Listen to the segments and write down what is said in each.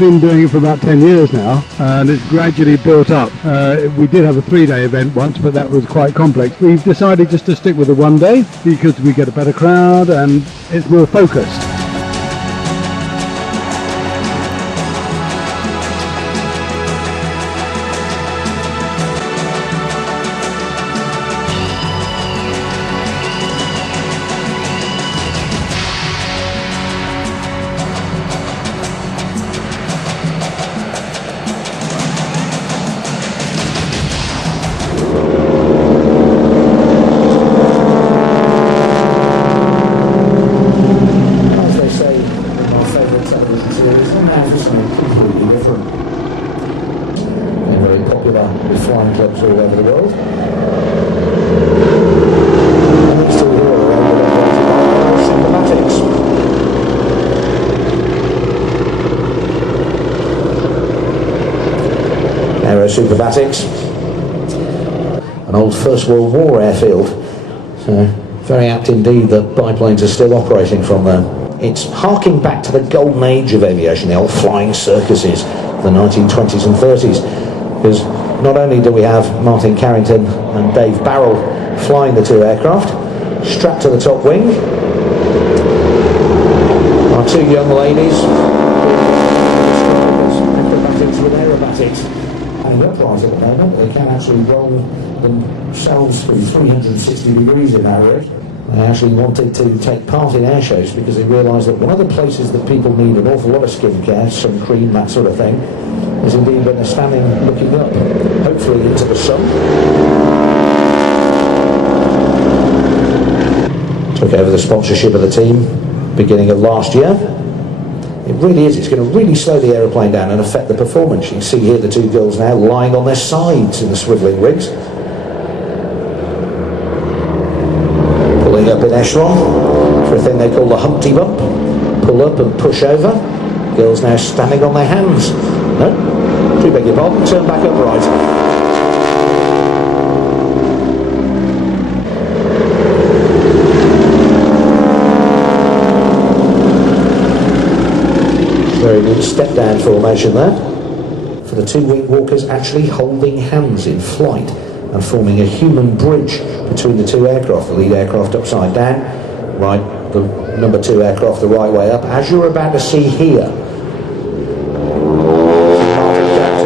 been doing it for about 10 years now, and it's gradually built up. We did have a 3-day event once, but that was quite complex. We've decided just to stick with the 1 day because we get a better crowd and it's more focused. With flying clubs all over the world. Aero Superbatics, an old First World War airfield, so very apt indeed that biplanes are still operating from there. It's harking back to the golden age of aviation, the old flying circuses of the 1920s and 30s, because not only do we have Martin Carrington and Dave Barrell flying the two aircraft, strapped to the top wing, our two young ladies, acrobatics with aerobatics, and upright at the moment. They can actually roll themselves through 360 degrees in that rig. They actually wanted to take part in air shows because they realised that one of the places that people need an awful lot of skincare, sun cream, that sort of thing, is indeed when they're standing looking up, hopefully into the sun. Took over the sponsorship of the team beginning of last year. It really is, it's going to really slow the aeroplane down and affect the performance. You can see here the two girls now lying on their sides in the swivelling rigs. Pulling up in echelon for a thing they call the Humpty Bump. Pull up and push over. Girls now standing on their hands. No, do beg your pardon, turn back upright. Very good step down formation there for the two wing walkers actually holding hands in flight and forming a human bridge between the two aircraft, the lead aircraft upside down, right, the number 2 aircraft the right way up, as you're about to see here.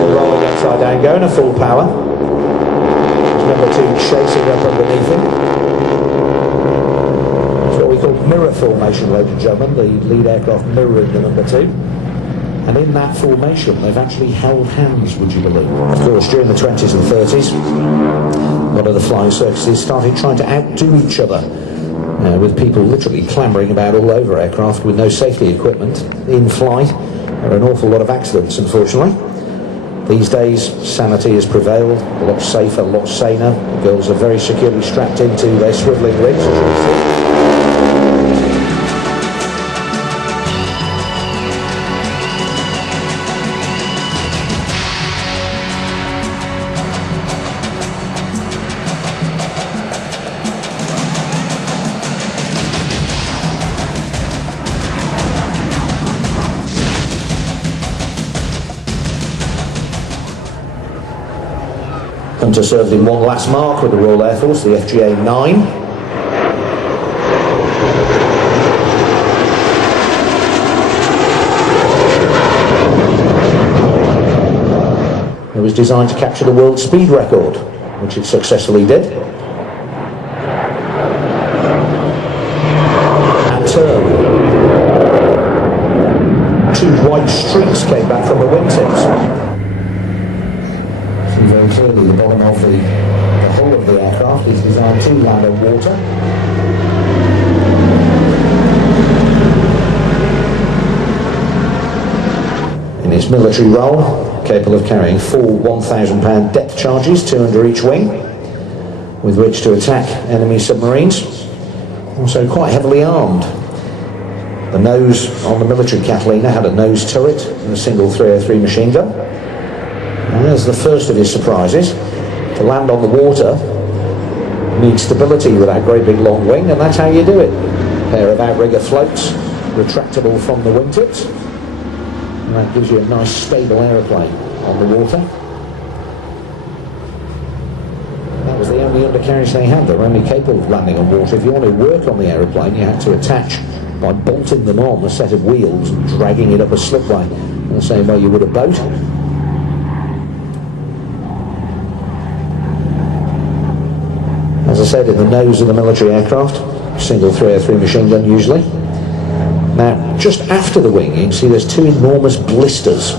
Rolling upside down, going at full power. Number 2 chasing up underneath him. It's what we call mirror formation, ladies and gentlemen, the lead aircraft mirroring the number 2. And in that formation, they've actually held hands, would you believe? Of course, during the 20s and 30s, one of the flying circuses started trying to outdo each other, with people literally clambering about all over aircraft with no safety equipment in flight. There are an awful lot of accidents, unfortunately. These days, sanity has prevailed, a lot safer, a lot saner. The girls are very securely strapped into their swivelling rigs, as you can see. Hunter served in one last mark with the Royal Air Force, the FGA 9. It was designed to capture the world speed record, which it successfully did. At turn, 2 white streaks came back from the wingtips. Very clearly, the bottom of the hull of the aircraft is designed to land on water. In its military role, capable of carrying 4 1,000-pound depth charges, 2 under each wing, with which to attack enemy submarines. Also quite heavily armed. The nose on the military Catalina had a nose turret and a single 303 machine gun. And there's the first of his surprises. To land on the water, you need stability with that great big long wing, and that's how you do it. A pair of outrigger floats, retractable from the wingtips. And that gives you a nice stable aeroplane on the water. That was the only undercarriage they had. They were only capable of landing on water. If you want to work on the aeroplane, you had to attach by bolting them on a set of wheels and dragging it up a slipway in the same way you would a boat. As I said, in the nose of the military aircraft, single 303 machine gun usually. Now, just after the wing, you can see there's two enormous blisters.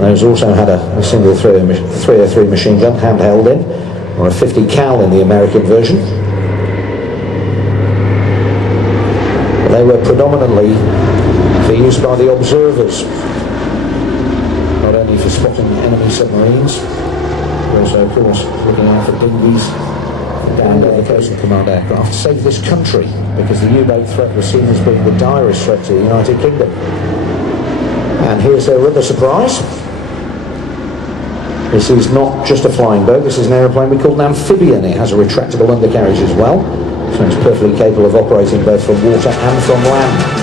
Those also had a single 303 machine gun handheld in, or a 50 cal in the American version. But they were predominantly for use by the observers, not only for spotting enemy submarines, but also, of course, looking out for dinghies down the coastal command aircraft to save this country, because the U-boat threat was seen as being the direst threat to the United Kingdom. And here's their other surprise. This is not just a flying boat, this is an aeroplane we call an amphibian. It has a retractable undercarriage as well, so it's perfectly capable of operating both from water and from land.